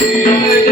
Amén.